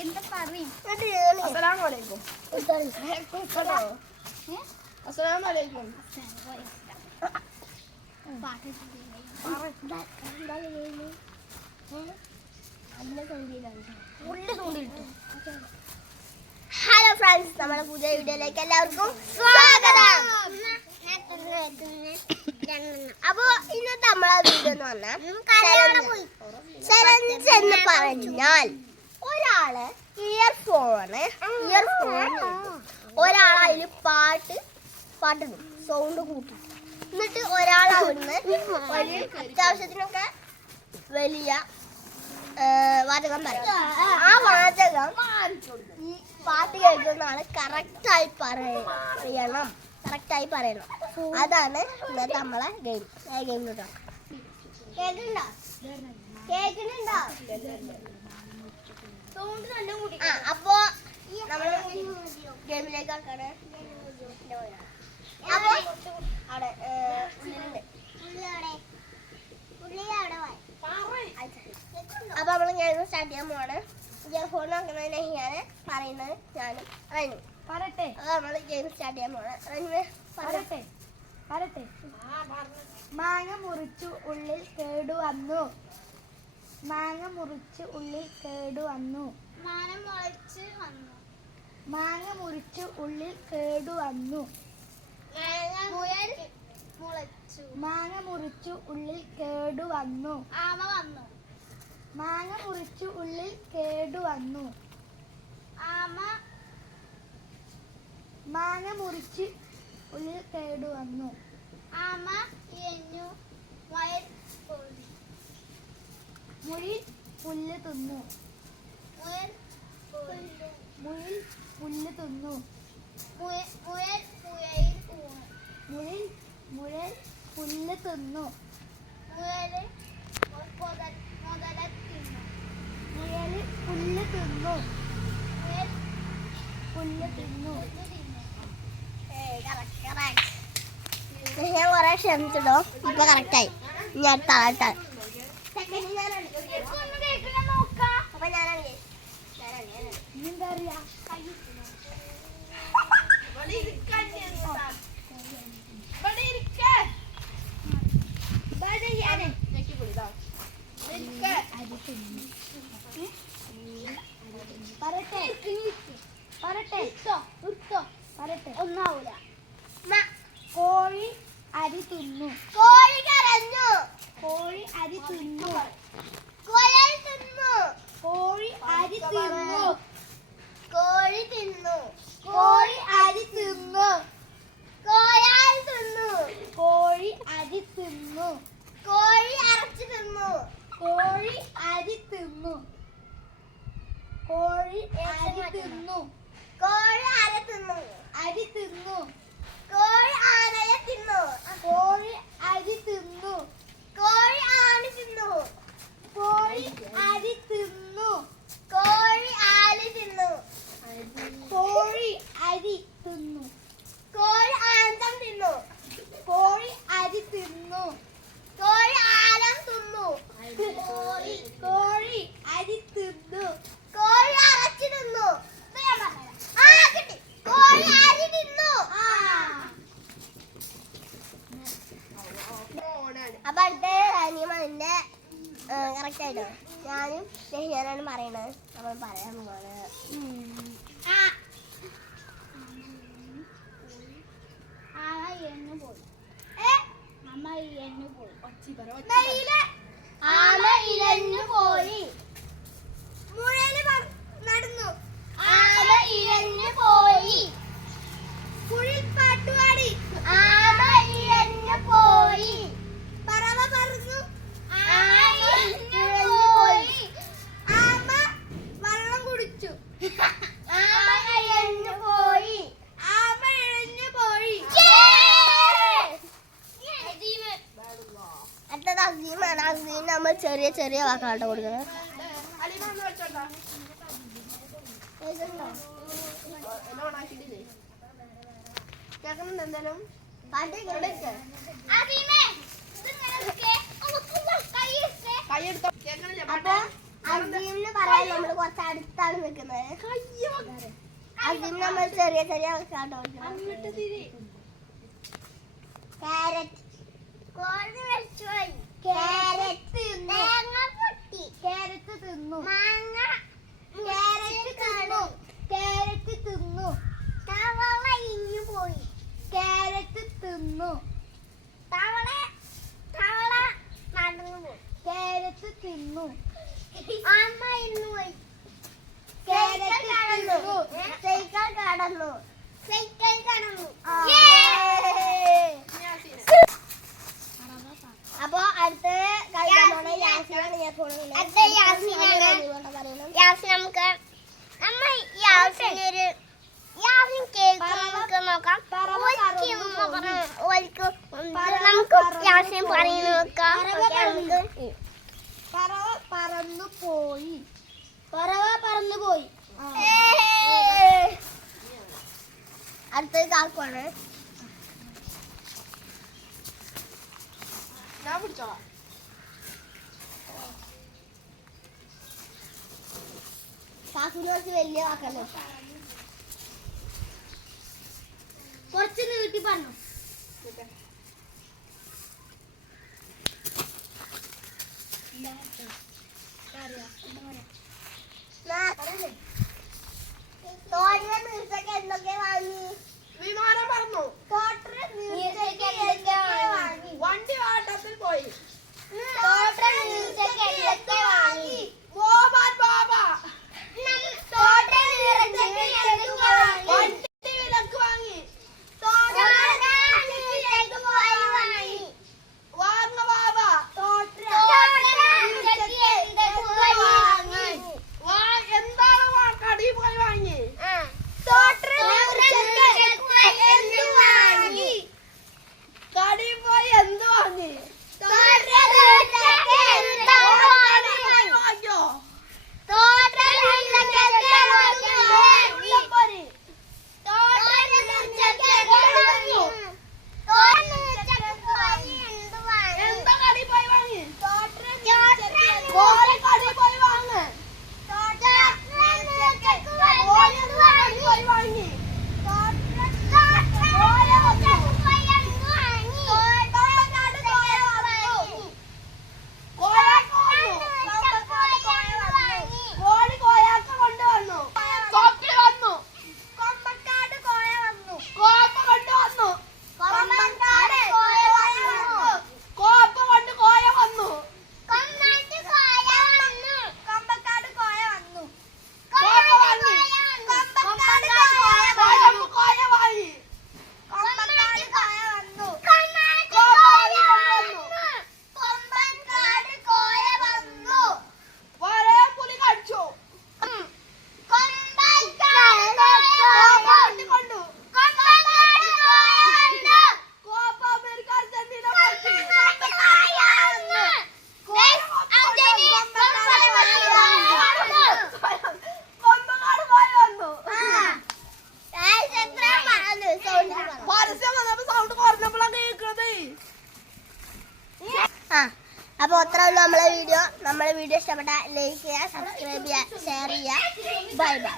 എന്താ പറയും? അസ്സലാമലൈക്കും. അസ്സലാമലൈക്കും. ഹലോ ഫ്രണ്ട്സ്, നമ്മുടെ പുതിയ വീഡിയോയിലേക്ക് എല്ലാവർക്കും സ്വാഗതം. അപ്പൊ ഇന്നത്തെ നമ്മളെ വീഡിയോ എന്ന് പറഞ്ഞാൽ ചലഞ്ച് എന്ന് പറഞ്ഞാൽ ഒരാള് ഇയർഫോൺ ഒരാൾ അതിൽ പാട്ടിടും സൗണ്ട് കൂട്ടി, എന്നിട്ട് ഒരാൾ അവിടുന്ന് ഒരു അത്യാവശ്യത്തിനൊക്കെ വലിയ വാചകം പറയും. ആ വാചകം ഈ പാട്ട് കേൾക്കുന്ന ആള് കറക്റ്റായി പറയണം. അതാണ് ഇന്നത്തെ നമ്മളെ ഗെയിം. കേട്ടോ, കേൾക്കുന്നുണ്ടോ? അപ്പോ നമ്മള് ഗെയിമിലേക്ക് ആക്കാണ്. അപ്പൊ അവിടെ അപ്പൊ നമ്മള് ഞാൻ സ്റ്റാർട്ട് ചെയ്യാൻ പോവാണ്. ഇയർഫോൺ ആക്കുന്നതിന് ഞാൻ പറയുന്നത് ഞാനും റനു പറട്ടെ. അത് നമ്മള് ഗെയിം സ്റ്റാർട്ട് ചെയ്യാൻ പോവാണ്. പറട്ടെ. മാങ്ങ മുറിച്ചു ഉള്ളിൽ കേടുവന്നു. മാങ്ങ മുറിച്ചു ഉള്ളിൽ കേടുവന്നു. മാങ്ങ മുളച്ച് വന്നു. മാങ്ങ മുറിച്ചു ഉള്ളിൽ കേടുവന്നു. മുയൽ മുളച്ചു. മാങ്ങ മുറിച്ചു ഉള്ളിൽ കേടുവന്നു. ആമ വന്നു. മാങ്ങ മുറിച്ചു ഉള്ളിൽ കേടുവന്നു. ആമ മാങ്ങ മുറിച്ച് ഉള്ളിൽ കേടുവന്നു. ആമ ഇഴഞ്ഞു. മുയൽ പോയി. മുയൽ പുല്ല് തിന്നു. മുയൽ മുയൽ പുല്ല് തിന്നു. മുയൽ പുഴയിൽ ഊണു. മുയൽ പുല്ല് തിന്നു. മുയൽ മുതല തിന്നു. മുയൽ പുല്ല് തിന്നു. മുയൽ പുല്ല് തിന്നു. ഞാൻ കൊറേ ക്ഷമിച്ചിട്ടോ, ഇപ്പൊ കറക്റ്റായി. ഞാൻ താഴ്ത്താൻ അപ്പൊ ഞാനാണ് എന്താ അറിയാ? പറട്ടെ. ഒന്നാവൂല. കോഴി അരി തിന്നു. കോഴി കരഞ്ഞു. കോഴി അരി തിന്നു. കോഴി തിന്നു. കോഴി അരി തിന്നു. കോഴി തിന്നു. കോഴി അരി തിന്നു. കോയാൽ തിന്നു. കോഴി അരി തിന്നു. കോഴി അരച്ചു തിന്നു. കോഴി അരി തിന്നു. കോഴി അരി തിന്നു. കോഴി അര തിന്നു. അരി തിന്നു. കോഴി ആനയെ തിന്നു. കോഴി അരി തിന്നു. കോഴി ആന തിന്നു. കോഴി അരി തിന്നു. കോഴി ആല് തിന്നു. കോഴി അരി തിന്നു. കോഴി ആന്തം തിന്നു. കോഴി അരി തിന്നു. കോഴി ആലം തിന്നു. കോഴി അരി തിന്നു. കോഴി അരച്ചു തിന്നു. ആ കിട്ടി. കോഴി അരി തിന്നു. അപ്പൊ അടുത്ത അനിയമ്മന്റെ കറക്റ്റ് ആയിട്ടോ ഞാനും നെഹിയാനാണ് പറയണത്. നമ്മൾ പറയാൻ പോവാണ്. ആമ ഇഴഞ്ഞു പോയി. ആമ ഇഴഞ്ഞു പോയി. ആമ ഇഴഞ്ഞു പോയി. മുയല് നടന്നു. ആമ ഇഴഞ്ഞു പോയി. കുഴിൽ പാട്ടുപാടി. ആമ ഇഴഞ്ഞു പോയി. പറവ പറന്നു. ആമ ഇഴഞ്ഞു പോയി. ആമ വെള്ളം കുടിച്ചു. ആമ ഇഴഞ്ഞു പോയി. ആമ ഇഴഞ്ഞു പോയി. അടുത്തത് അസീമാണ്. അസീം നമ്മൾ ചെറിയ ചെറിയ വാക്കായിട്ട് കൊടുക്കുന്നത്. എന്തായാലും അപ്പൊ കുറച്ച് അടുത്താണ് നിൽക്കുന്നത്. അതിന് നമ്മൾ ചെറിയ ചെറിയ ക്യാരറ്റ് ക്യാരറ്റ് തിന്നു മാങ്ങ ക്യാരറ്റ് തിന്നു തവള ഇഞ്ഞു പോയി. ക്യാരറ്റ് തിന്നു തവള നടന്നു പോയി. ക്യാരറ്റ് തിന്നു അമ്മ ഇന്നു പോയി. ക്യാരറ്റ് തിന്നു സൈക്കിൾ കടന്നു. അപ്പൊ അടുത്ത കളിക്കാൻ പോണ യാസിനാണ്. ഞാൻ പോണത് നമുക്ക് കേക്ക് നോക്കാം. നമുക്ക് യാസിൻ പറയുന്ന നോക്കാം. പറവ പറന്നു പോയി അടുത്തത് കാക്കുവാണ്. ഞാൻ പിടിച്ചോളാം. കാക്കുന് കുറച്ച് വലിയ വാക്കല്ലോ. കുറച്ച് നീട്ടി പറഞ്ഞു. തോട്ടിലെ നീർച്ചയ്ക്ക് എന്തൊക്കെ വാങ്ങി? വിമാനം പറന്നു. തോട്ടിലെ നീർച്ചയ്ക്ക് എന്തൊക്കെ വാങ്ങി? വണ്ടി വാട്ടത്തിൽ പോയി. തോട്ടിലെ നീർച്ചയ്ക്ക് എന്തൊക്കെ വാങ്ങി? മോഹൻ ബാബ. തോട്ടിലെ നീർച്ചയ്ക്ക് എന്തൊക്കെ വാങ്ങി? വണ്ടി വിലക്ക് വാങ്ങി. വാങ്ങ ബാബ. എന്താണ് കടി പോയി വാങ്ങി? കടി പോയി എന്ത് വാങ്ങി? വാങ്ങിയോ? ഉള്ളപ്പൊരി. എന്താ കടി പോയി വാങ്ങി? കോഴി കടി പോയി വാങ്ങ്. പോയി വാങ്ങി. കോഴി കോയാക്ക കൊണ്ടുവന്നു. തൊപ്പി വന്നു. കോപ്പ കൊണ്ടുവന്നു. കോപ്പ കൊണ്ട് കോയ വന്നു. കോപ്പ വാങ്ങി. കോയമ്പ് കോയ വാങ്ങി. വരേ പുലി കടിച്ചു. കൊണ്ടു കോപ്പ അമേരിക്ക അർജന്റീന പോയി. കൊമ്പങ്ങാട് പോയി വന്നു. പരസ്യം വന്നപ്പോ സൗണ്ട് കുറഞ്ഞപ്പോഴാണ് കേൾക്കുന്നത്. അപ്പൊ അത്ര ഉള്ളൂ നമ്മളെ വീഡിയോ ഇഷ്ടപ്പെട്ട ലൈക്ക് ചെയ്യുക, സബ്സ്ക്രൈബ് ചെയ്യുക, ഷെയർ ചെയ്യുക. Bye bye.